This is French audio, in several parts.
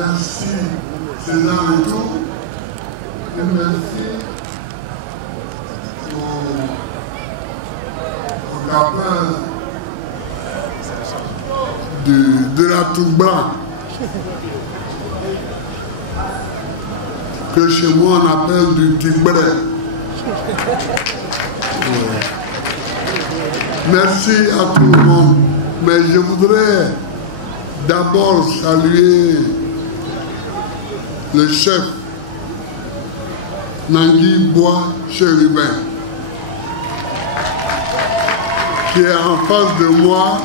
merci César et tout. Et merci au copain de la Touba, que chez moi on appelle du Tibré. Merci à tout le monde. Mais je voudrais d'abord saluer le chef Nangui Bois Chérubin, qui est en face de moi,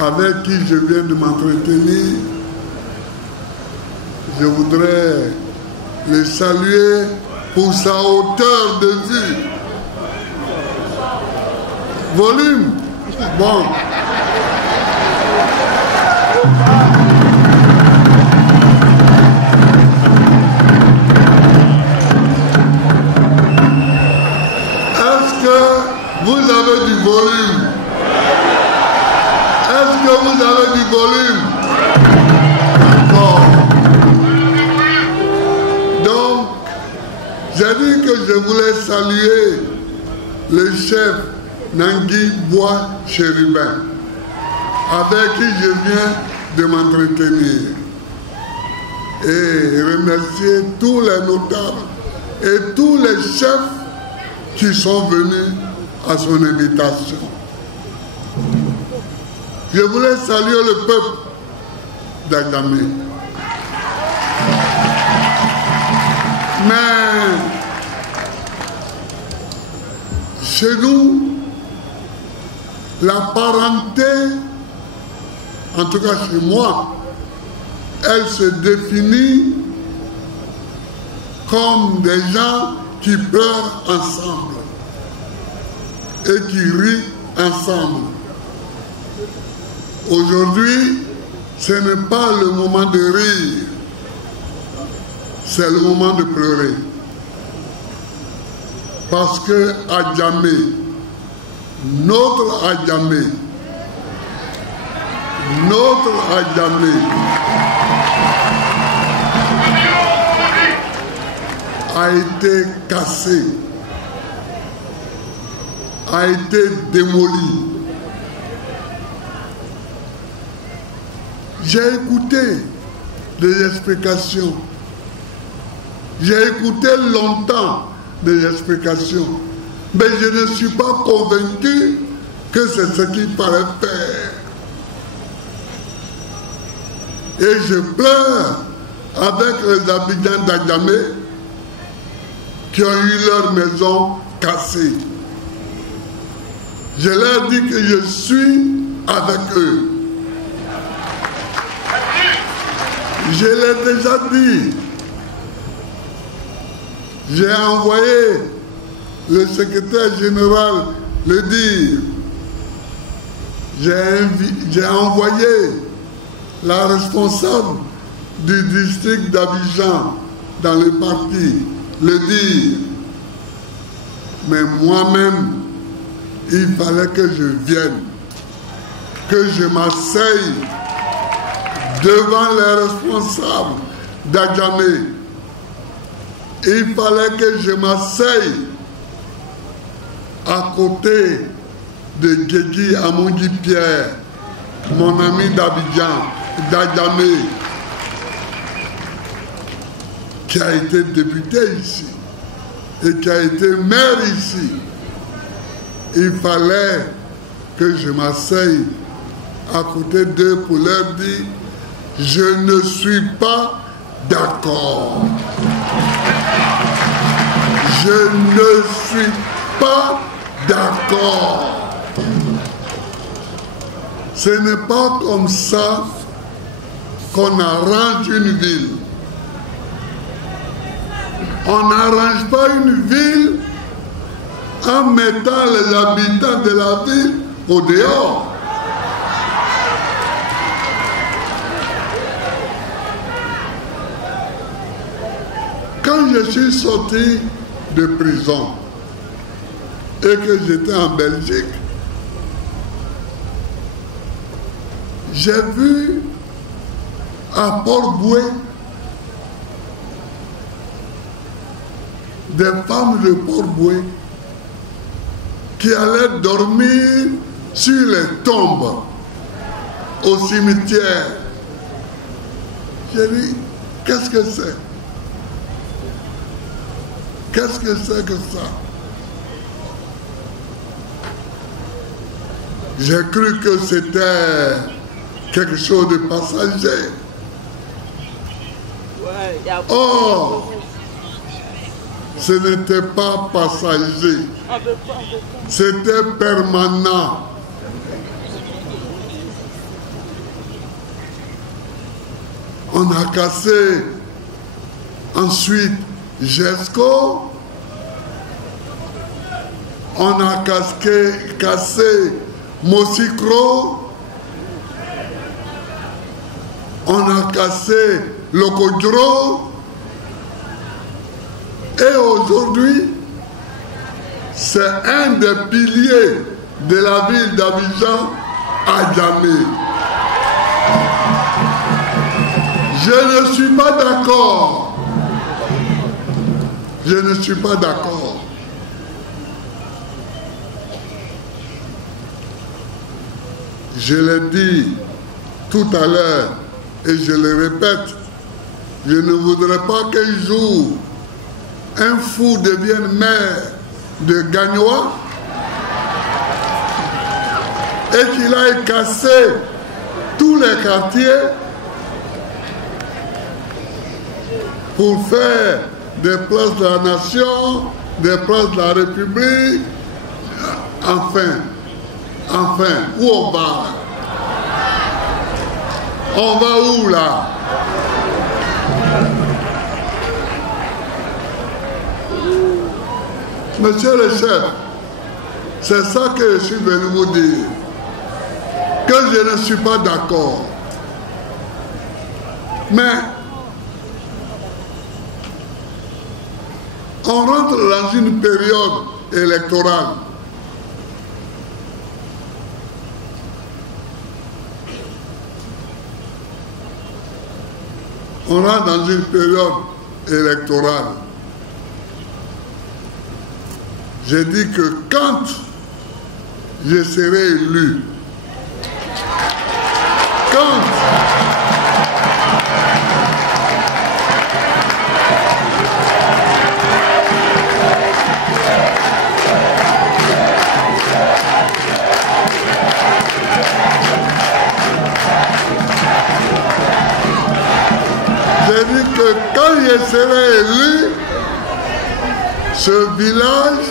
avec qui je viens de m'entretenir. Je voudrais le saluer pour sa hauteur de vue. Volume. Bon. Est-ce que vous avez du volume? Est-ce que vous avez du volume? D'accord. Donc, j'ai dit que je voulais saluer le chef Nangui Bois Chérubin, avec qui je viens de m'entretenir, et remercier tous les notables et tous les chefs qui sont venus à son invitation. Je voulais saluer le peuple d'Adjamé. Mais chez nous, la parenté, en tout cas chez moi, elle se définit comme des gens qui pleurent ensemble et qui rient ensemble. Aujourd'hui, ce n'est pas le moment de rire, c'est le moment de pleurer. Parce que Adjamé, notre Adjamé, a été cassé, a été démoli. J'ai écouté des explications. J'ai écouté longtemps des explications. Mais je ne suis pas convaincu que c'est ce qu'il fallait faire. Et je pleure avec les habitants d'Adjamé qui ont eu leur maison cassée. Je leur dis que je suis avec eux. Je l'ai déjà dit. J'ai envoyé le secrétaire général le dire. J'ai envoyé la responsable du district d'Abidjan dans le parti le dire. Mais moi-même, il fallait que je vienne, que je m'asseye devant les responsables d'Adjamé. Il fallait que je m'asseye à côté de Guégui Amondi Pierre, mon ami d'Adjamé, qui a été député ici et qui a été maire ici. Il fallait que je m'asseye à côté d'eux pour leur dire: je ne suis pas d'accord. Je ne suis pas d'accord. Ce n'est pas comme ça qu'on arrange une ville. On n'arrange pas une ville en mettant les habitants de la ville au dehors. Quand je suis sorti de prison et que j'étais en Belgique, j'ai vu à Port-Boué, des femmes de Port-Boué qui allaient dormir sur les tombes au cimetière. J'ai dit, qu'est-ce que c'est? Qu'est-ce que c'est que ça? J'ai cru que c'était quelque chose de passager. Or, ce n'était pas passager. C'était permanent. On a cassé ensuite Gesco. On a cassé Mosicro. On a cassé Locodro. Et aujourd'hui, c'est un des piliers de la ville d'Abidjan à jamais. Je ne suis pas d'accord. Je ne suis pas d'accord. Je l'ai dit tout à l'heure et je le répète, je ne voudrais pas qu'un jour un fou devienne maire de Gagnoa et qu'il aille casser tous les quartiers pour faire des places de la nation, des places de la République. Enfin, où on va? On va où là? Monsieur le chef, c'est ça que je suis venu vous dire, que je ne suis pas d'accord. Mais on rentre dans une période électorale. On rentre dans une période électorale. J'ai dit que quand je serai élu, quand je serai élu, ce village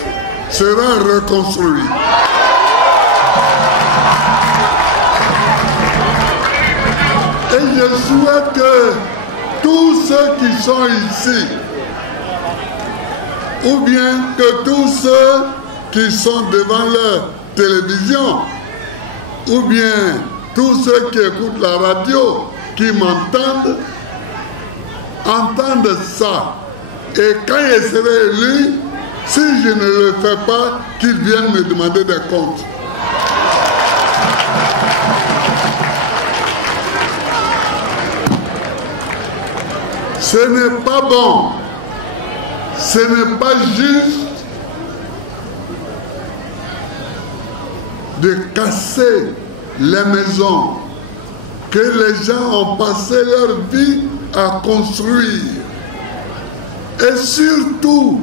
sera reconstruit. Et je souhaite que tous ceux qui sont ici, ou bien que tous ceux qui sont devant leur télévision, ou bien tous ceux qui écoutent la radio, qui m'entendent, entendent ça. Et quand je serai élu, si je ne le fais pas, qu'ils viennent me demander des comptes. Ce n'est pas bon, ce n'est pas juste de casser les maisons que les gens ont passé leur vie à construire. Et surtout,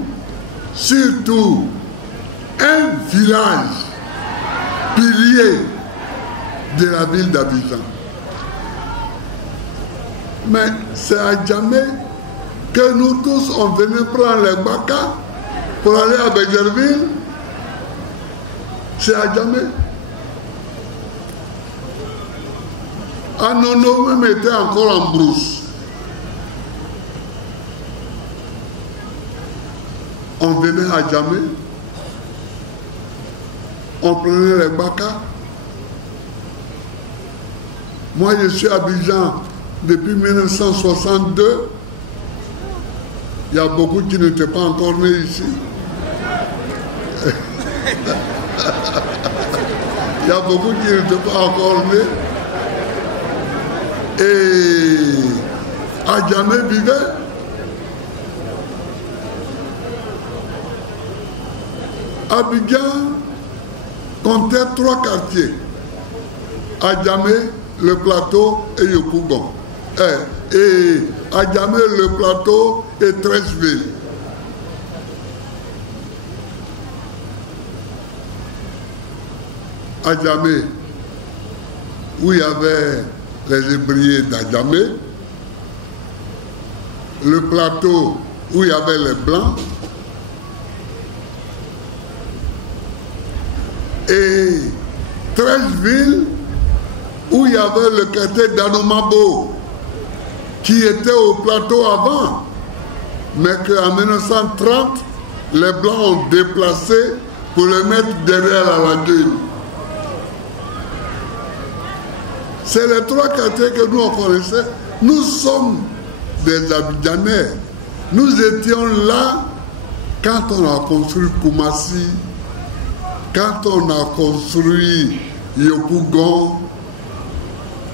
un village pilier de la ville d'Abidjan. Mais c'est à jamais que nous tous, on venait prendre les Baka pour aller à Béguerville. C'est à jamais. Anono même était encore en brousse. On venait à Djamé, on prenait les Baka. Moi, je suis à Abidjan depuis 1962. Il y a beaucoup qui n'étaient pas encore nés ici. Il y a beaucoup qui n'étaient pas encore nés. Et Adjamé vivait. Abidjan comptait 3 quartiers. Adjamé, le plateau et Yopougon. Et Adjamé, le plateau et 13 villes. Adjamé, où il y avait les Hébriers d'Adjamé, le plateau où il y avait les Blancs, et 13 villes où il y avait le quartier d'Anomabo, qui était au plateau avant, mais qu'en 1930, les Blancs ont déplacé pour le mettre derrière la lagune. C'est les 3 quartiers que nous on connaissait. Nous sommes des Abidjanais. Nous étions là quand on a construit Koumassi, quand on a construit Yopougon.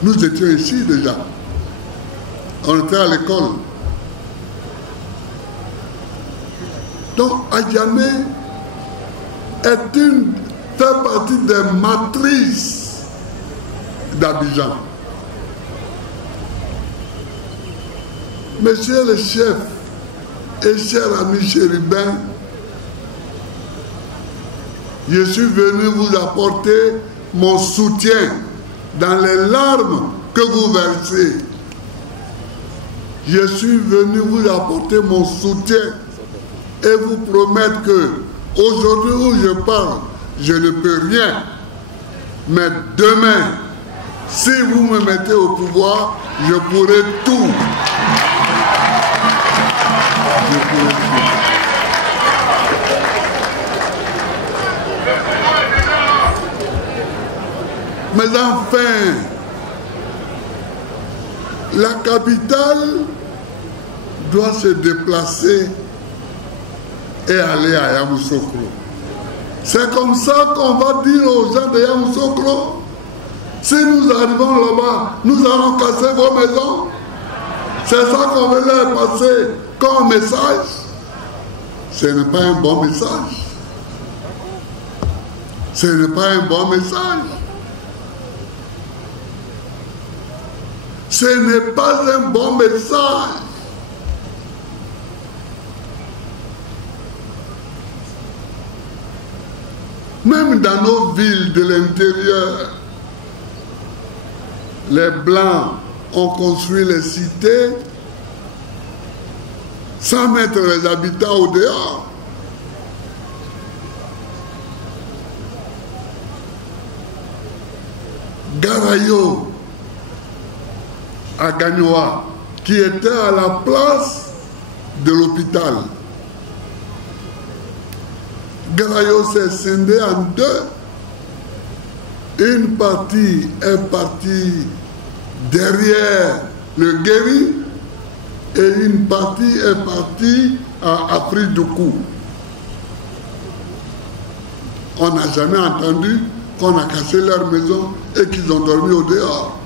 Nous étions ici déjà. On était à l'école. Donc Adjamé fait partie des matrices d'Abidjan. Monsieur le chef et cher ami chérubin, je suis venu vous apporter mon soutien dans les larmes que vous versez. Je suis venu vous apporter mon soutien et vous promettre que aujourd'hui où je parle, je ne peux rien. Mais demain, si vous me mettez au pouvoir, je pourrai tout. Mais enfin, la capitale doit se déplacer et aller à Yamoussoukro. C'est comme ça qu'on va dire aux gens de Yamoussoukro, si nous arrivons là-bas, nous allons casser vos maisons. C'est ça qu'on veut leur passer comme message. Ce n'est pas un bon message. Ce n'est pas un bon message. Ce n'est pas un bon message. Même dans nos villes de l'intérieur, les Blancs ont construit les cités sans mettre les habitants au dehors. Garayo, à Gagnoa, qui était à la place de l'hôpital. Garayo s'est scindé en deux. Une partie est partie derrière le Guéry et une partie est partie à Afridoukou. On n'a jamais entendu qu'on a cassé leur maison et qu'ils ont dormi au dehors.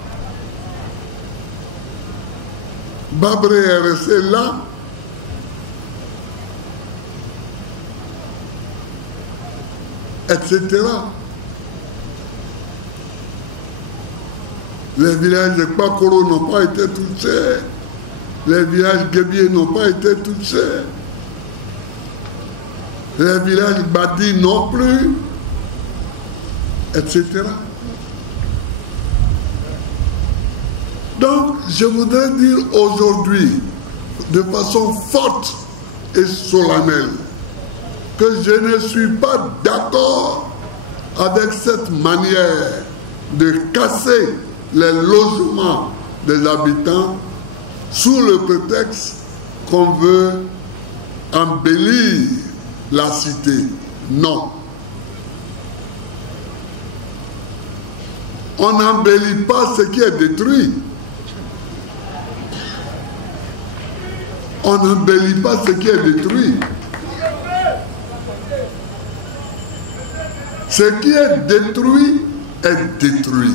Babré est resté là. Etc. Les villages de Kpakoro n'ont pas été touchés. Les villages Guébier n'ont pas été touchés. Les villages Badi non plus. Etc. Donc, je voudrais dire aujourd'hui, de façon forte et solennelle, que je ne suis pas d'accord avec cette manière de casser les logements des habitants sous le prétexte qu'on veut embellir la cité. Non. On n'embellit pas ce qui est détruit. On n'embellit pas ce qui est détruit. Ce qui est détruit est détruit.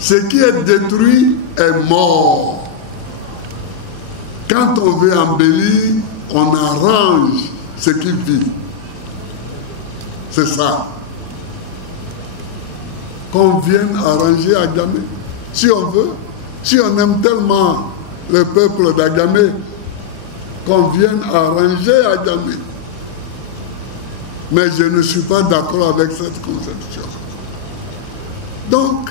Ce qui est détruit est mort. Quand on veut embellir, on arrange ce qui vit. C'est ça. Qu'on vienne arranger Agamé. Si on veut, si on aime tellement le peuple d'Agamé, qu'on vienne arranger Agamé. Mais je ne suis pas d'accord avec cette conception. Donc,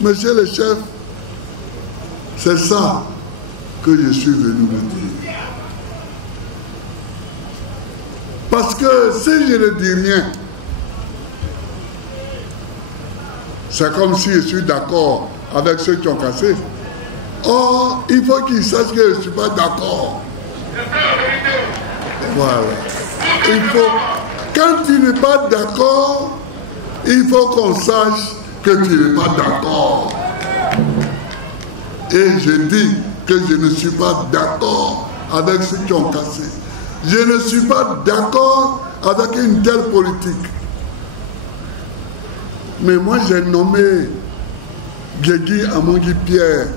monsieur le chef, c'est ça que je suis venu vous dire. Parce que si je ne dis rien, c'est comme si je suis d'accord avec ceux qui ont cassé. Or, il faut qu'ils sachent que je ne suis pas d'accord. Voilà. Il faut, quand tu n'es pas d'accord, il faut qu'on sache que tu n'es pas d'accord. Et je dis que je ne suis pas d'accord avec ceux qui ont cassé. Je ne suis pas d'accord avec une telle politique. Mais moi, j'ai nommé Guégui Amangui Pierre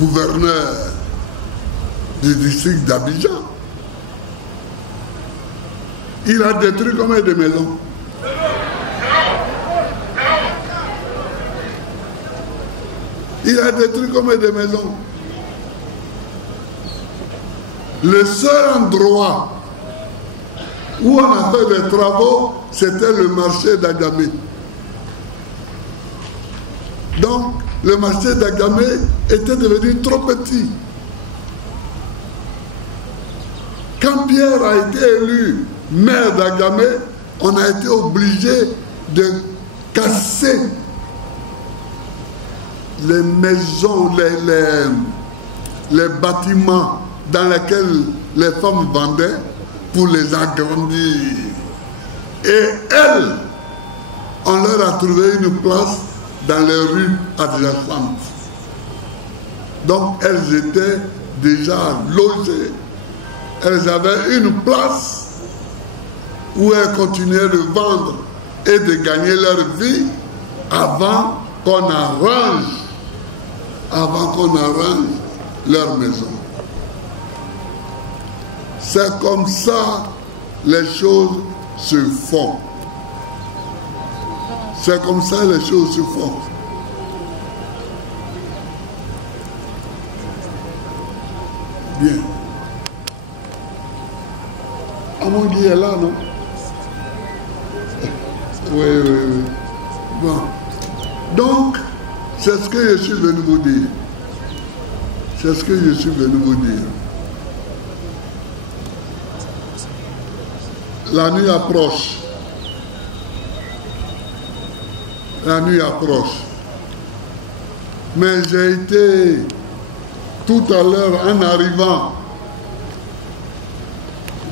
gouverneur du district d'Abidjan. Il a détruit combien de maisons? Il a détruit combien de maisons? Le seul endroit où on a fait des travaux, c'était le marché d'Agamé. Donc, le marché d'Agamé était devenu trop petit. Quand Pierre a été élu maire d'Agamé, on a été obligé de casser les maisons, les bâtiments dans lesquels les femmes vendaient pour les agrandir. Et elles, on leur a trouvé une place dans les rues adjacentes. Donc elles étaient déjà logées. Elles avaient une place où elles continuaient de vendre et de gagner leur vie avant qu'on arrange leur maison. C'est comme ça les choses se font. C'est comme ça les choses se font. Bien. Amangui est là, non? Oui. Bon. Donc, c'est ce que je suis venu vous dire. C'est ce que je suis venu vous dire. La nuit approche. La nuit approche. Mais j'ai été tout à l'heure en arrivant.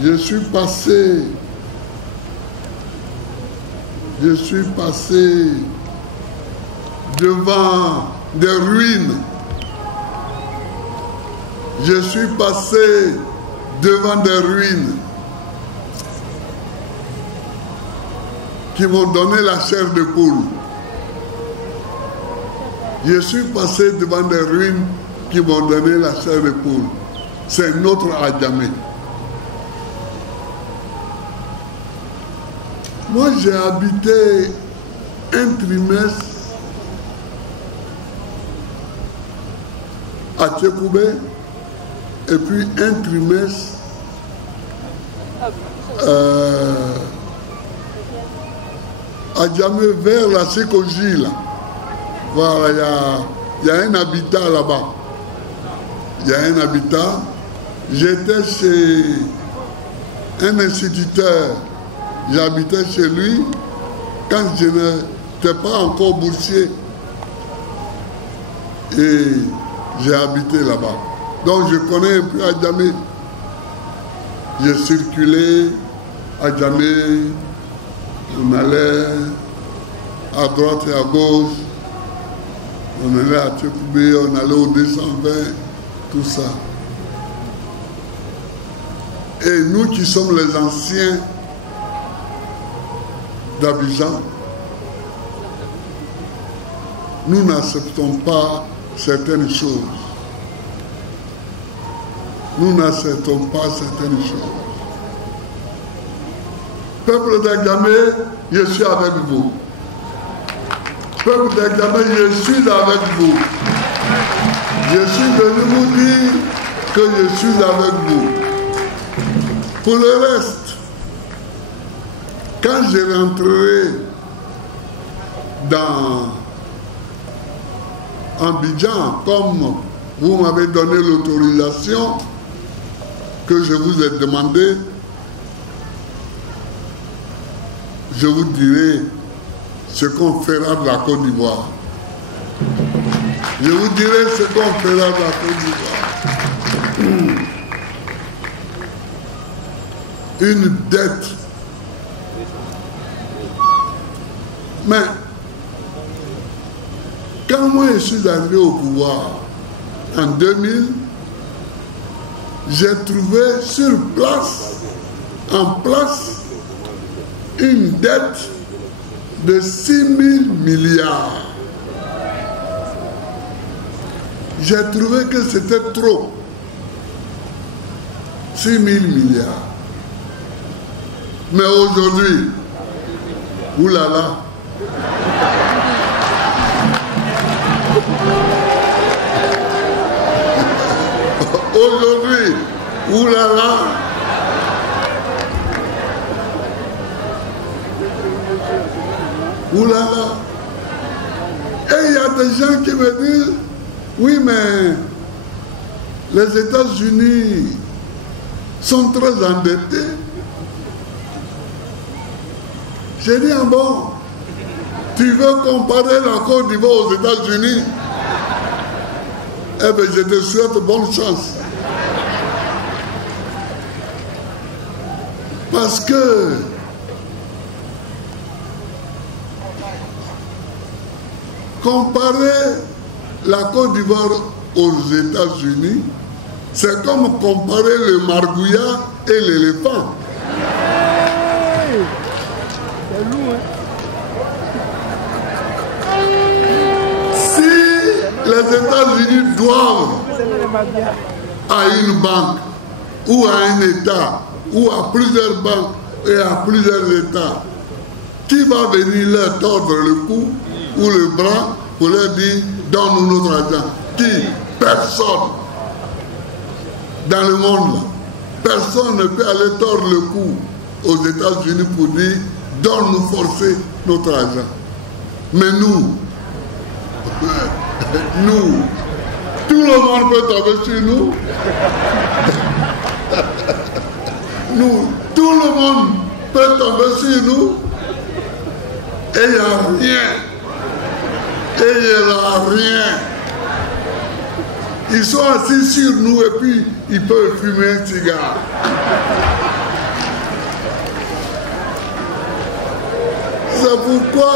Je suis passé devant des ruines. Je suis passé devant des ruines qui m'ont donné la chair de poule. Je suis passé devant des ruines qui m'ont donné la chair de poule. C'est notre Agamé. Moi, j'ai habité un trimestre à Tchekoubé et puis un trimestre à Djamé vers la Sékoji, là. Voilà, il y a un habitat là-bas. Il y a un habitat. J'étais chez un instituteur. J'habitais chez lui quand je n'étais pas encore boursier. Et j'ai habité là-bas. Donc je connais un peu Adjamé. J'ai circulé à Adjamé. On allait à droite et à gauche. On allait à Tchekoubé, on allait au 220, tout ça. Et nous qui sommes les anciens d'Abidjan, nous n'acceptons pas certaines choses. Nous n'acceptons pas certaines choses. Peuple d'Agamé, je suis avec vous. Peuple d'Agamé, je suis avec vous. Je suis venu vous dire que je suis avec vous. Pour le reste, quand je rentrerai dans Abidjan, comme vous m'avez donné l'autorisation que je vous ai demandé, je vous dirai ce qu'on fera de la Côte d'Ivoire. Je vous dirai ce qu'on fera de la Côte d'Ivoire. Une dette. Mais, quand moi je suis arrivé au pouvoir, en 2000, j'ai trouvé sur place, en place, une dette de 6 000 milliards. J'ai trouvé que c'était trop. 6 000 milliards. Mais aujourd'hui, oulala, aujourd'hui, oulala, oulala. Et il y a des gens qui me disent, oui, mais les États-Unis sont très endettés. J'ai dit, ah bon, tu veux comparer la Côte d'Ivoire aux États-Unis? Eh bien, je te souhaite bonne chance. Parce que comparer la Côte d'Ivoire aux États-Unis, c'est comme comparer le margouillat et l'éléphant. Les États-Unis doivent à une banque ou à un État ou à plusieurs banques et à plusieurs États, qui va venir leur tordre le cou ou le bras pour leur dire donne-nous notre argent? Qui? Personne. Dans le monde, personne ne peut aller tordre le cou aux États-Unis pour dire donne-nous forcer notre argent. Mais nous, tout le monde peut tomber sur nous. Tout le monde peut tomber sur nous. Et il n'y a rien. Et il n'y aura rien. Ils sont assis sur nous et puis ils peuvent fumer un cigare. C'est pourquoi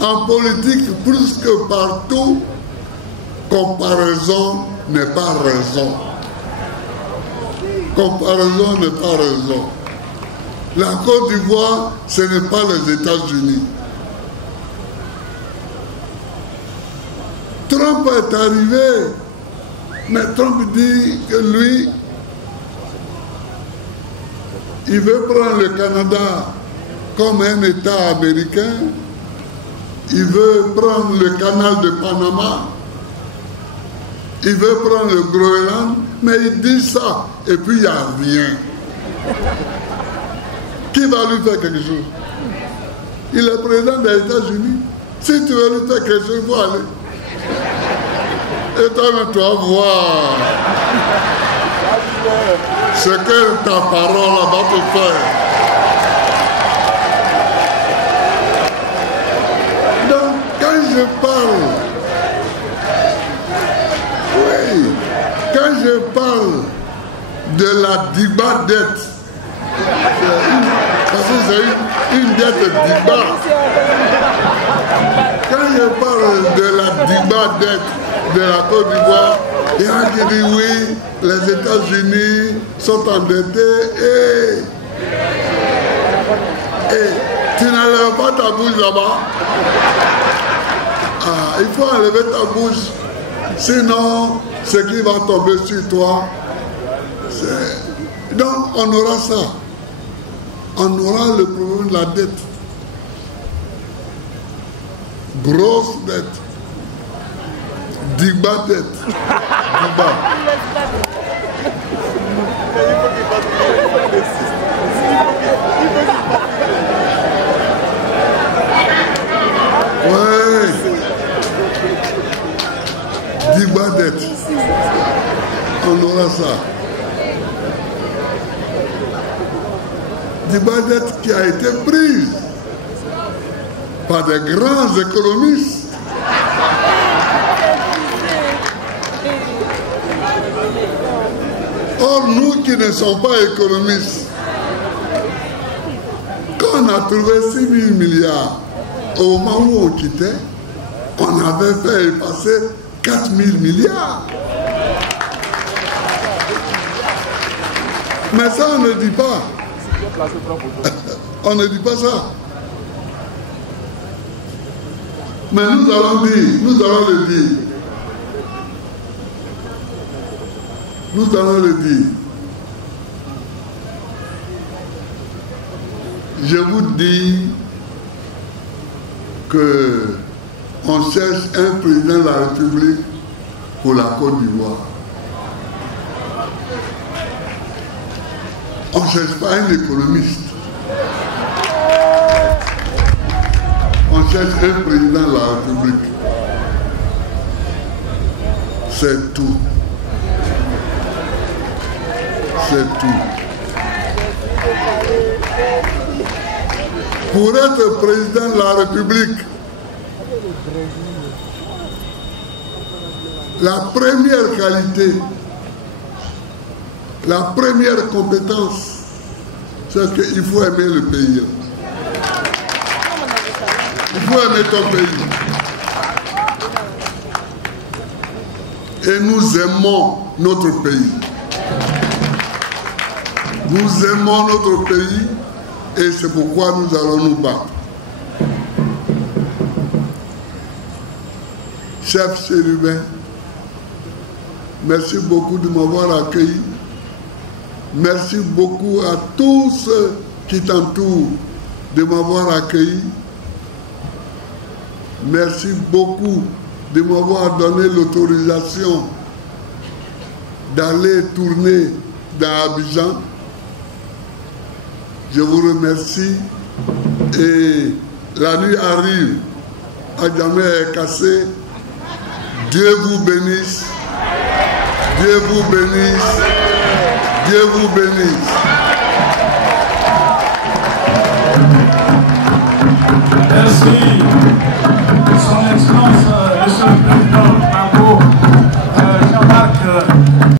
en politique, plus que partout, comparaison n'est pas raison. Comparaison n'est pas raison. La Côte d'Ivoire, ce n'est pas les États-Unis. Trump est arrivé, mais Trump dit que lui, il veut prendre le Canada comme un État américain. Il veut prendre le canal de Panama, il veut prendre le Groenland, mais il dit ça, et puis il n'y a rien. Qui va lui faire quelque chose? Il est président des États-Unis. Si tu veux lui faire quelque chose, il faut aller. Et toi, tu vas voir ce que ta parole va te faire. Je parle, oui, quand je parle de la Diba dette, parce que c'est une dette Diba, quand je parle de la Diba dette de la Côte d'Ivoire, il y en a qui disent oui, les États-Unis sont endettés et Tu n'enlèves pas ta bouche là-bas. Ah, il faut enlever ta bouche. Sinon, ce qui va tomber sur toi, donc on aura ça. On aura le problème de la dette. Grosse dette. Digba dette. Digba. Ouais. Digba dette. On aura ça. Digba dette qui a été prise par des grands économistes. Or, nous qui ne sommes pas économistes, quand on a trouvé 6 000 milliards, au moment où on quittait, on avait fait passer 4 000 milliards. Mais ça, on ne dit pas. On ne dit pas ça. Mais nous allons dire, nous allons le dire. Nous allons le dire. Je vous dis que on cherche un président de la République pour la Côte d'Ivoire. On ne cherche pas un économiste. On cherche un président de la République. C'est tout. C'est tout. Pour être président de la République, la première qualité, la première compétence, c'est qu'il faut aimer le pays. Il faut aimer ton pays. Et nous aimons notre pays. Nous aimons notre pays et c'est pourquoi nous allons nous battre. Chef Chérubin, merci beaucoup de m'avoir accueilli. Merci beaucoup à tous ceux qui t'entourent de m'avoir accueilli. Merci beaucoup de m'avoir donné l'autorisation d'aller tourner dans Abidjan. Je vous remercie et la nuit arrive. Adjamé est cassé. Dieu vous bénisse. Dieu vous bénisse. Dieu vous bénisse.